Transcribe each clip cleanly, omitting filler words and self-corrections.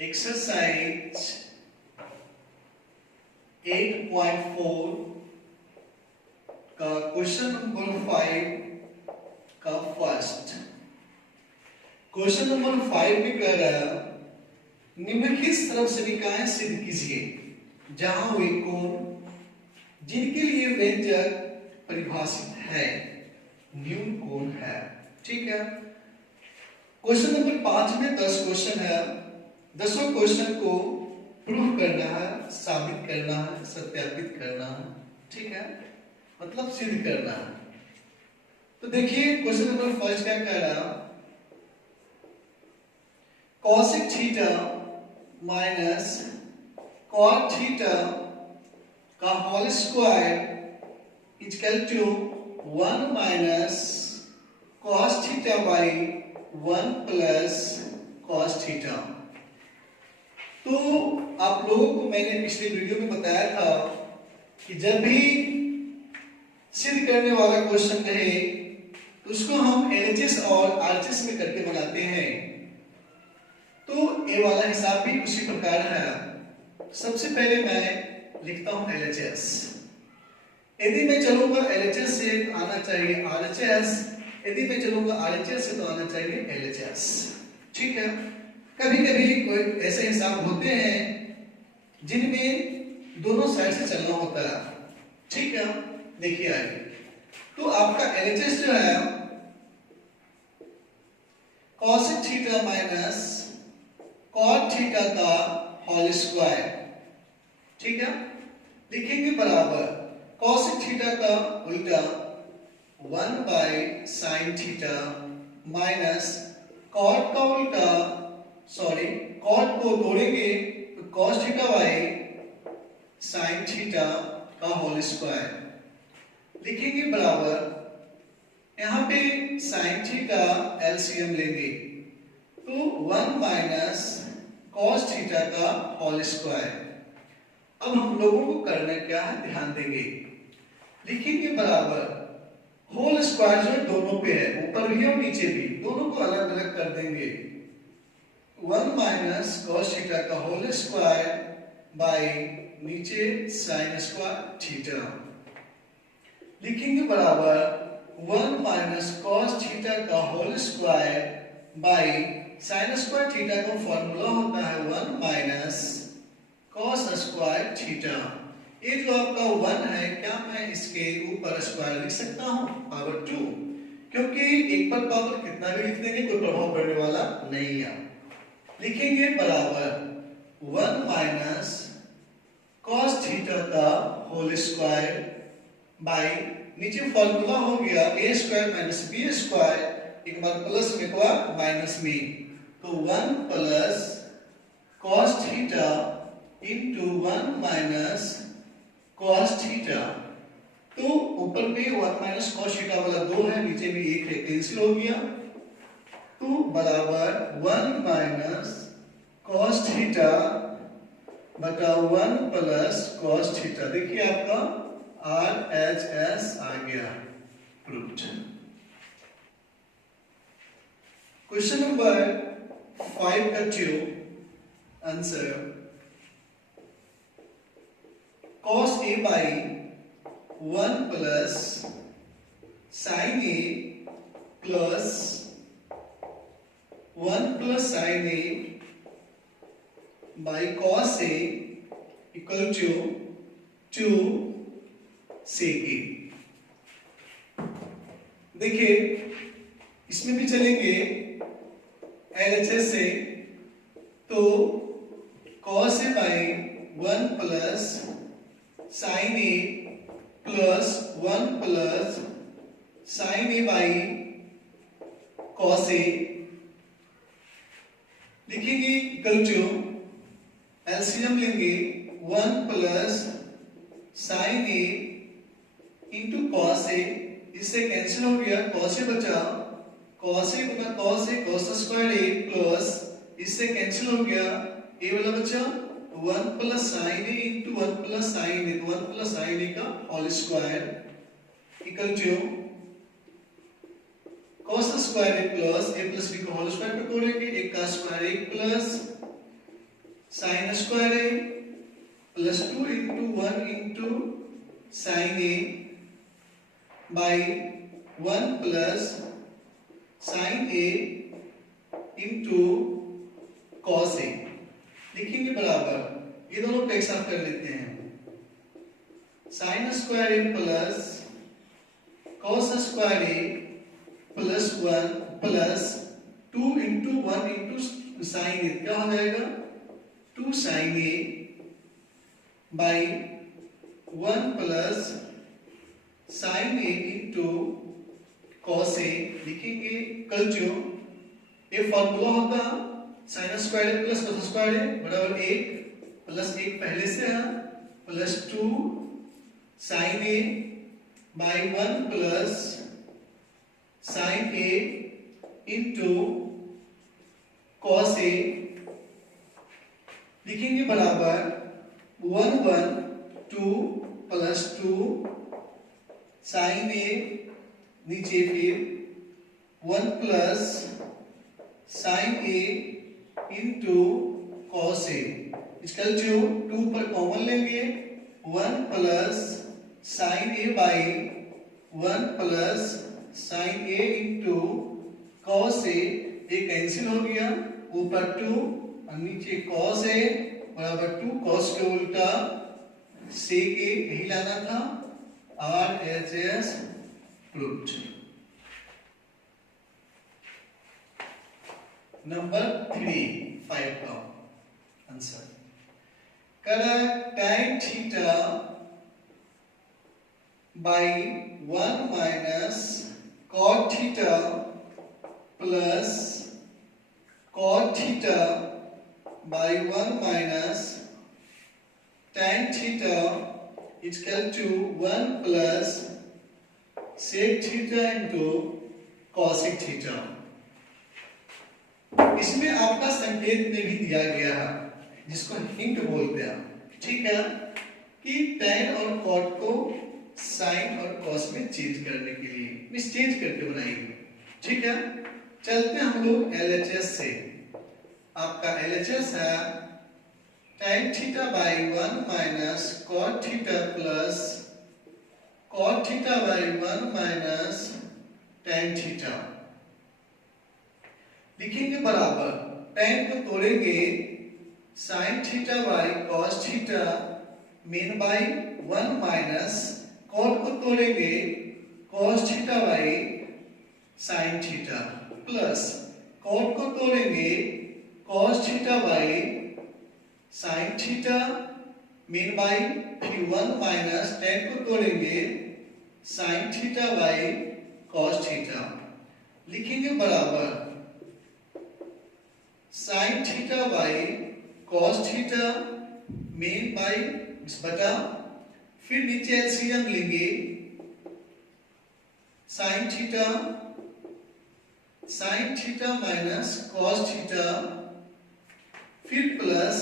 Exercise 8.4 का question number 5 का first question number 5 में कह रहा है निम्नलिखित स्पर्शरेखाएं सिद्ध कीजिए जहां वे कोण जिनके लिए व्यंजक परिभाषित है न्यून कोण है। ठीक है, क्वेश्चन नंबर 5 में 10 क्वेश्चन है। 10 क्वेश्चन को प्रूफ करना है, साबित करना है, सत्यापित करना है। ठीक है, मतलब सिद्ध करना है। तो देखिए क्वेश्चन नंबर फर्स्ट क्या कह रहा है, cosec theta minus cot theta का whole square equal to 1 minus cos theta by 1 plus cos theta. तो आप लोगों को मैंने पिछले वीडियो में बताया था कि जब भी सिद्ध करने वाला क्वेश्चन रहे तो उसको हम एलएचएस और आरएचएस में करके बनाते हैं। तो ये वाला हिसाब भी उसी प्रकार है। सबसे पहले मैं लिखता हूं एलएचएस। यदि मैं चलूंगा एलएचएस से आना चाहिए आरएचएस, यदि मैं चलूंगा आरएचएस से तो आना चाहिए एलएचएस। ठीक है, कभी कभी कोई ऐसे हिसाब होते हैं जिनमें दोनों साइड से चलना होता है। ठीक है, देखिए आगे तो आपका एलएचएस जो है cosec theta minus cot theta का होल स्क्वायर। ठीक है, लिखेंगे बराबर cosec थीटा का उल्टा 1 by sin theta minus cot का उल्टा cot को तोड़ेंगे तो cos theta by sin theta का होल स्क्वायर। लिखेंगे बराबर यहां पे sin थीटा एलसीएम लेंगे तो 1 माइनस cos थीटा का होल स्क्वायर। अब हम लोगों को करना क्या है, ध्यान देंगे। लिखेंगे बराबर होल स्क्वायर जो दोनों पे है, ऊपर भी और नीचे भी, दोनों को अलग अलग कर देंगे। 1 माइनस cos थीटा का होल स्क्वायर बाई नीचे sin स्क्वायर थीटा। लिखेंगे बराबर 1 माइनस cos थीटा का whole square by sin square theta का फॉर्मूला होता है 1 माइनस cos स्क्वायर थीटा। ये जो आपका 1 है, क्या मैं इसके ऊपर स्क्वायर लिख सकता हूं पावर 2, क्योंकि एक पर पावर कितना भी लिख देंगे कोई प्रभाव पड़ने वाला नहीं है। लिखेंगे बराबर 1 माइनस cos थीटा का होल स्क्वायर बाई नीचे फॉर्मूला हो गया a square minus b square, एक बार प्लस में एक बार माइनस में, तो 1 plus cos theta into 1 minus cos theta. तो ऊपर पे 1 माइनस cos थीटा वाला 2 है, नीचे भी 1 है, कैंसिल हो गया। तो बराबर 1 माइनस cos थीटा बटा 1 प्लस cos थीटा। देखिए आपका RHS आ गया, प्रूव्ड। क्वेश्चन नंबर 5 का answer cos a by 1 plus sin a plus 1 plus sin a by cos a equal to 2 sec a। देखिए इसमें भी चलेंगे एलएचएस से, तो cos a by 1 plus sin a plus 1 plus sin a by cos a। लिखेंगे equal to LCM लेंगे 1 plus sin a into cos a, इससे cancel हो गया, cos a बचा, cos a Guna cos a cos square a plus इससे cancel हो गया, a वाला बचा 1 plus sin a into 1 plus sin a, तो 1 प्लस sin a का whole square equal to cos square a plus a plus b को whole square पे तोड़ेंगे, 1 का square 1 plus sine square A plus 2 into 1 into sine A by 1 plus sine A into cos A. लिखेंगे बराबर, ये दोनों को एक साथ कर लेते हैं। Sine square A plus cos square A plus 1 plus 2 into 1 into sine A, क्या हो जाएगा 2 sine A by 1 plus sine A into cos A. लिखेंगे कल जो ये फॉर्मूला होगा sine square A plus cos square A बराबर 1 प्लस 1 पहले से है plus 2 sine A by 1 plus sine A into cos A. लिखेंगे बराबर 1 1 2 प्लस 2 साइन ए नीचे फिर 1 plus sine A into cos A. इसका जो 2 पर कॉमन लेंगे 1 plus sine A by 1 plus sine A into cos A, ये कैंसिल हो गया, ऊपर 2 और नीचे कॉस ए बराबर 2 कॉस के उल्टा सेक ए, यही लाना था। RHS proved। नंबर 3 5 का answer correct. tan theta by 1 minus cot theta plus cot theta by 1 minus tan theta equal to 1 plus sec theta into cosec theta. इसमें आपका संकेत में भी दिया गया है जिसको हिंट बोलते हैं, ठीक है, कि tan और cot को साइन और कॉस में चेंज करने के लिए मिस चेंज करके बनाएंगे, ठीक है। चलते हैं हम लोग LHS से। आपका LHS है tan theta by 1 minus cot theta plus cot theta by 1 minus tan theta. लिखेंगे बराबर, tan को तोड़ेंगे sin theta by cos theta main by 1 minus cot को तोड़ेंगे cos theta by sin theta plus cot को तोड़ेंगे cos theta by sin theta main by फिर 1 minus tan को तोड़ेंगे sin theta by cos theta. लिखेंगे बराबर sin theta by cos theta main by बटा फिर नीचे एलसीएम लेंगे sin theta minus cos theta फिर plus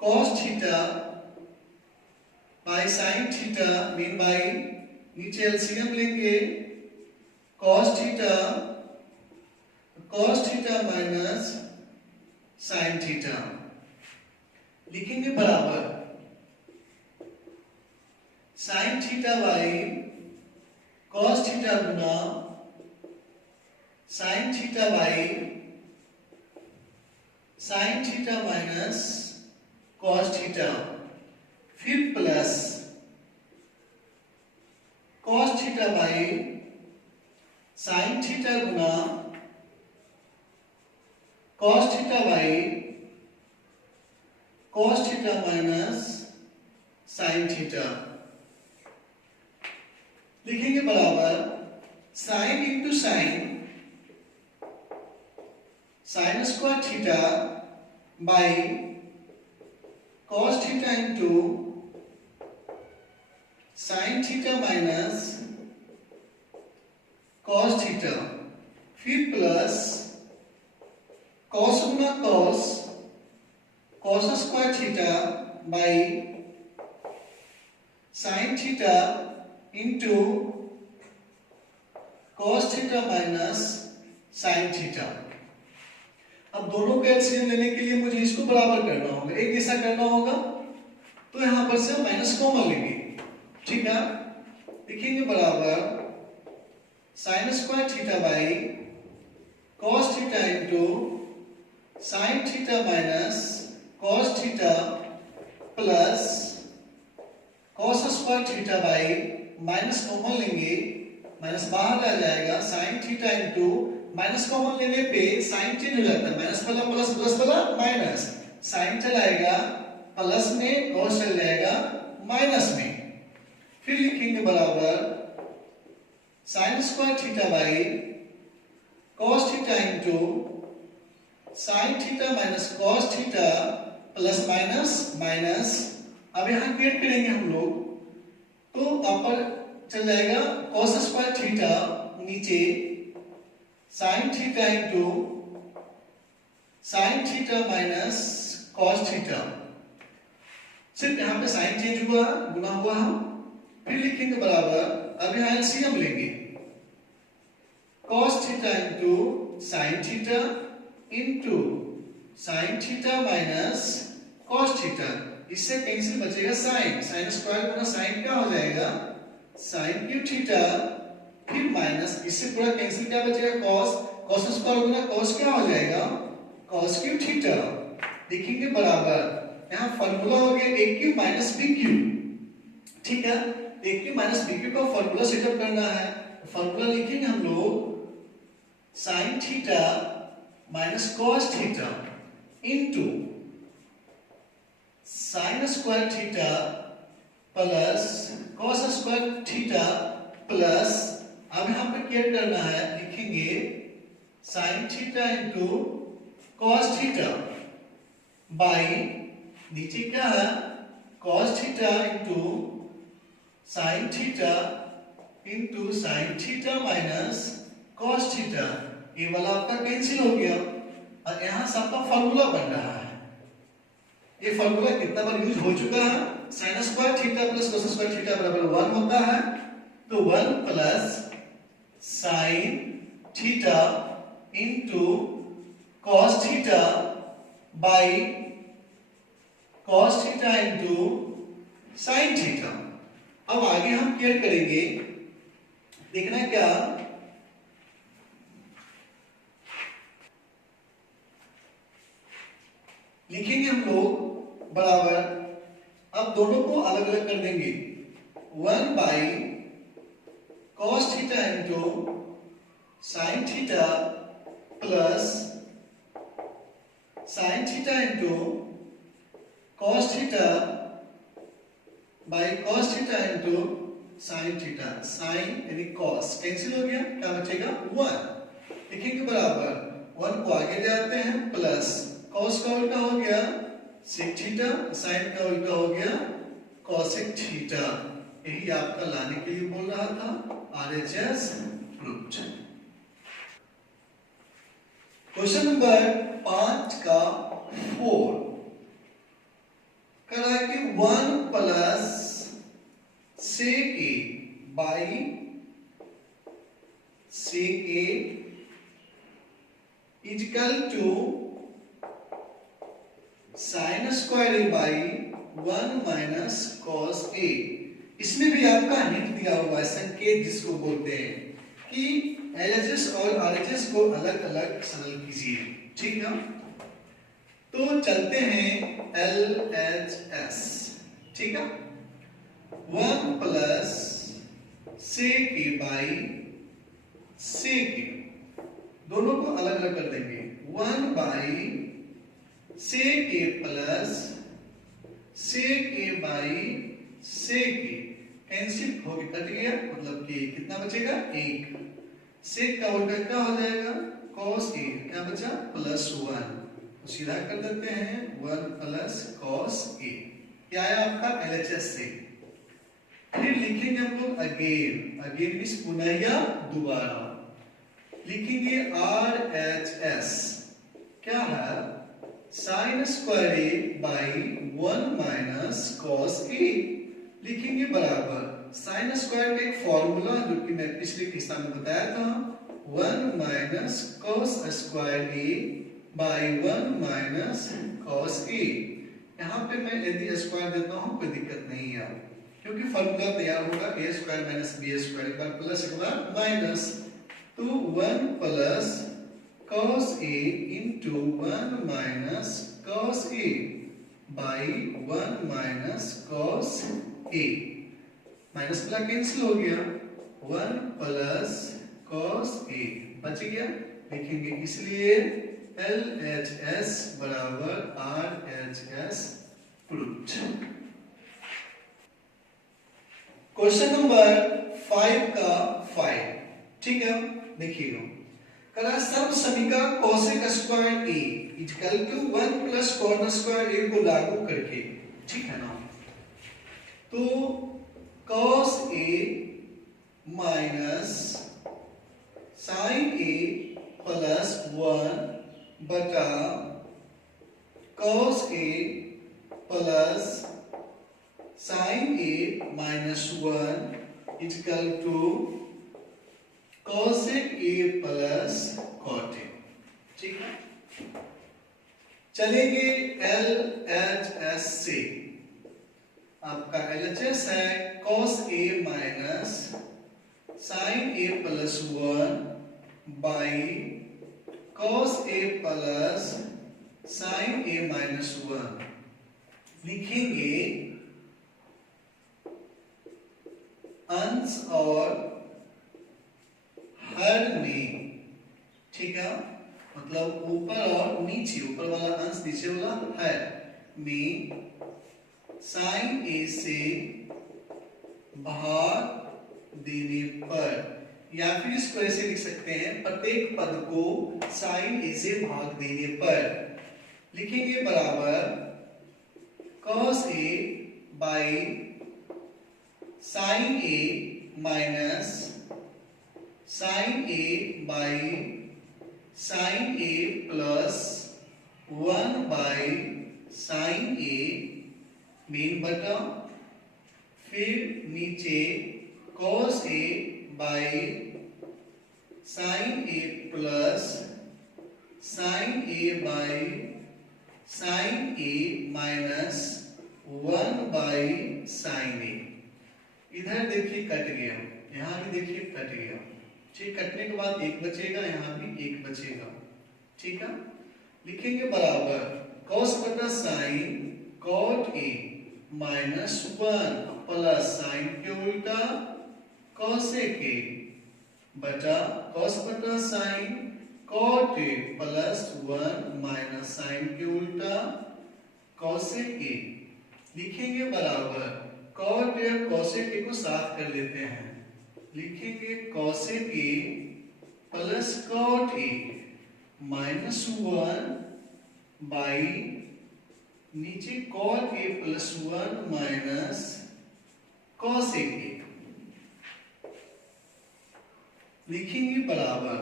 cos theta by sin theta mean by नीचे एलसीएम लेंगे cos theta minus sin theta. लिखेंगे बराबर sin theta by cos theta गुना sin theta by sin theta minus cos theta फिर plus cos theta by sin theta गुना cos theta by cos theta minus sin theta. लिखेंगे बराबर sin into sine square theta by cos theta into sin theta minus cos theta फिर plus cos गुना cos square theta by sin theta into cos theta minus sin theta. अब दोनों का LCM लेने के लिए मुझे इसको बराबर करना होगा, एक जैसा करना होगा, तो यहां पर से माइनस कॉमन लेंगे, ठीक है। लिखेंगे बराबर sign square theta by cos theta into sine theta minus cos theta plus cos square theta by minus common लेंगे, माइनस बाहर आ जाएगा, sign theta into minus common लेने पे साइन चेंज हो जाता है, माइनस वाला प्लस, प्लस वाला माइनस, साइन चलाएगा प्लस में, कॉस चल जाएगा माइनस में। फिर लिखेंगे बराबर sign square theta by cos theta into sine theta minus cos theta plus minus minus. अब यहां क्रिएट करेंगे हम लोग, तो ऊपर चल जाएगा कॉस स्क्वायर थीटा, नीचे sign theta into sine theta minus cos theta, सिर्फ यहां पे साइन चेंज हुआ, गुना हुआ। फिर लिखेंगे बराबर, अब यहां एलसीएम लेंगे, cos theta into sine theta into sine theta minus cos theta, इससे कैंसिल बचेगा साइन, साइन स्क्वायर गुना साइन क्या हो जाएगा, साइन क्यूब थीटा, फिर माइनस, इससे पूरा कैंसिल क्या बचेगा, कॉस, कॉस स्क्वायर गुना कॉस क्या हो जाएगा, कॉस क्यूब थीटा। लिखेंगे बराबर, यहाँ फॉर्मूला हो गया ए क्यूब माइनस बी क्यूब, ठीक है। ए क्यूब माइनस बी क्यूब का फॉर्मूला सेटअप करना है, फॉर्मूला लिखेंगे हम लोग sine theta minus cos theta into sine square theta plus cos square theta plus, अब यहां पे क्या करना है, लिखेंगे sign theta into cos theta by, नीचे क्या है, cos theta into sine theta into sine theta minus cos theta, ये वाला आपका कैंसिल हो गया, और यहां सबका फॉर्मूला बन रहा है। ये फॉर्मूला कितना बार यूज हो चुका है, sine square theta plus cos square theta बराबर 1 होता है, तो 1 plus sine theta into cos theta by cos theta into sine theta. अब आगे हम क्या करेंगे, देखना है क्या, लिखेंगे हम लोग बराबर, अब दोनों को अलग अलग कर देंगे, 1 by cos theta into sine theta plus sine theta into cos theta by cos theta into sine theta, sine यानी कॉस कैंसिल हो गया, क्या बचेगा 1। लिखेंगे बराबर, 1 को आगे ले आते हैं, प्लस कॉस का उल्टा हो गया सेक थीटा, साइन का उल्टा हो गया कॉसेक थीटा, यही आपका लाने के लिए बोल रहा था, RHS प्रूव्ड। क्वेश्चन नंबर 5 का 4 कह रहा है कि 1 plus sec A by sec A equal to sine square A by 1 minus cos A. इसमें भी आपका हिंट दिया हुआ है, संकेत जिसको बोलते हैं कि LHS और RHS को अलग अलग सरल कीजिए, ठीक है। तो चलते हैं LHS, ठीक है। 1 plus sec A by sec ए, दोनों को अलग अलग कर देंगे, 1 by sec A plus sec A by sec A, cancel हो गया, कट गया, मतलब कि कितना बचेगा 1, सेक का उल्टा क्या हो जाएगा कॉस ए, क्या बचा +1, तो सीधा कर देते हैं 1 प्लस कॉस ए, क्या आया आपका LHS से। फिर लिखेंगे हम लोग अगेन, अगेन मींस पुनः या दोबारा, लिखेंगे RHS क्या है, sine square A by 1 minus cos A. लिखेंगे बराबर, साइन स्क्वायर का एक फॉर्मूला जो कि मैं पिछले किस्सा में बताया था, 1 minus cos square A by 1 minus cos A. यहाँ पे मैं यदि स्क्वायर देता हूँ कोई दिक्कत नहीं है, क्योंकि फॉर्मूला तैयार होगा ए स्क्वायर माइनस बी स्क्वायर, एक बार प्लस एक बार माइनस, तो 1 plus cos A into 1 minus cos A by 1 minus cos A. Minus plus cancel हो गया, 1 प्लस कॉस ए बच गया, लिखेंगे इसलिए LHS बराबर RHS प्रूव्ड। क्वेश्चन नंबर 5 का 5, ठीक है, देखिएगा करा सर्व समीका cosec square A equal to 1 plus cot square A को लागू करके, ठीक है ना, तो cos A minus sin A plus 1 बटा cos A plus sin A minus 1 equal to cosec A plus cot A, ठीक है। चलेंगे LHS से, आपका LHS है cos A minus sin A plus 1 by cos A plus sin A minus 1, लिखेंगे अंश और हर में, ठीक है, मतलब ऊपर और नीचे, ऊपर वाला अंश नीचे वाला हर में sin ए से भाग देने पर, या फिर इसको ऐसे लिख सकते हैं प्रत्येक पद को sin ए से भाग देने पर, लिखेंगे बराबर cos A by sin A minus sin A by sin A plus 1 by sin A mean बटा, फिर नीचे cos A by sin A plus sin A by sin A minus 1 by sin ए। इधर देखिए कट गया, यहाँ भी देखिए cut गया, ठीक, कटने के बाद एक बचेगा, यहाँ भी एक बचेगा, ठीक है, लिखेंगे बराबर cos बटा sin cot ए माइनस 1 प्लस sin के उल्टा cosec ए बटा cos बटा sin cot A plus 1 minus sin के उल्टा cosec ए, लिखेंगे बराबर cot ए और cosec ए को साफ कर लेते हैं, लिखेंगे cosec A plus cot A minus 1 by नीचे cot A plus 1 minus cosec ए, लिखेंगे बराबर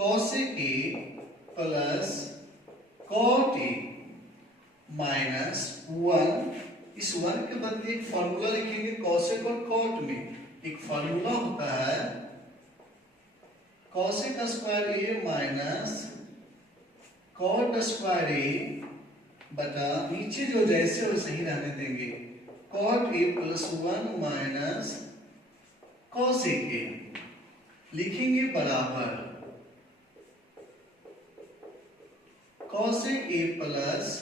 cosec A plus cot A minus 1, इस 1 के बदले एक फॉर्मूला लिखेंगे cosec और cot में, एक फॉर्मूला होता है cosec स्क्वायर ए माइनस cot स्क्वायर ए बटा, नीचे जो जैसे वैसे ही रहने देंगे, cot A plus 1 minus cosec ए, लिखेंगे बराबर cosec A plus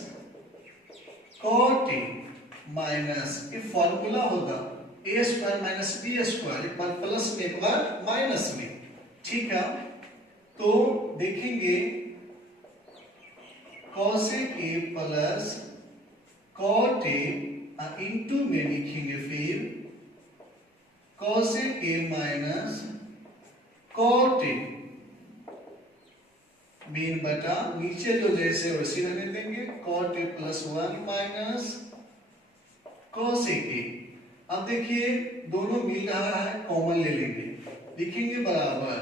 cot A minus, ये फॉर्मूला होगा ए स्क्वायर माइनस बी स्क्वायर, एक बार प्लस में एक बार माइनस में, ठीक है, तो देखेंगे cosec A plus cot A into में लिखेंगे फिर cosec A minus cot A बीन बटा, नीचे जो जैसे वैसे रहने देंगे cot A plus 1 minus cosec A. अब देखिए दोनों मिल रहा है, कॉमन ले लेंगे, लिखेंगे बराबर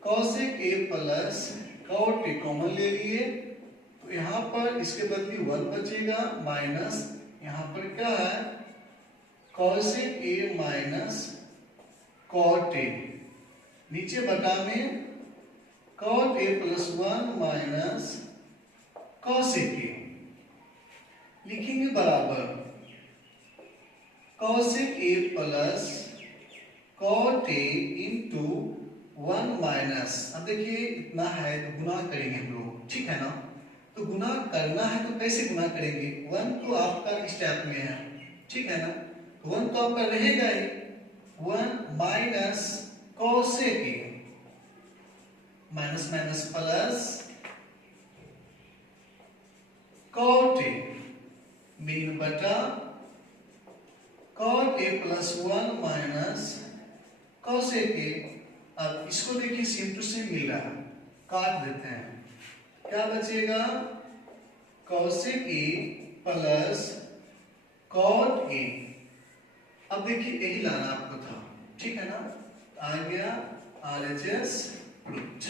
cosec A plus cot A common ले लिए, तो यहाँ पर इसके बदले 1 बचेगा माइनस, यहाँ पर क्या है cosec ए माइनस cot ए, नीचे बटा में cot a plus 1 minus cosec a, लिखेंगे बराबर cosec a plus cot a into 1 minus, अब देखिए इतना है तो गुना करेंगे हम लोग, ठीक है ना। तो गुना करना है तो कैसे गुना करेंगे, 1 तो आपका स्टेप में है, ठीक है ना। तो 1 तो आपका रहेगा ही, 1 minus cosec a, minus minus plus cot a, mean बटा cot a plus 1 minus cosec a। अब इसको देखिए सेम टू सेम मिल रहा है, काट देते हैं, क्या बचेगा cosec a plus cot a। अब देखिए यही लाना आपको था, ठीक है ना। आ गया RHS रूट।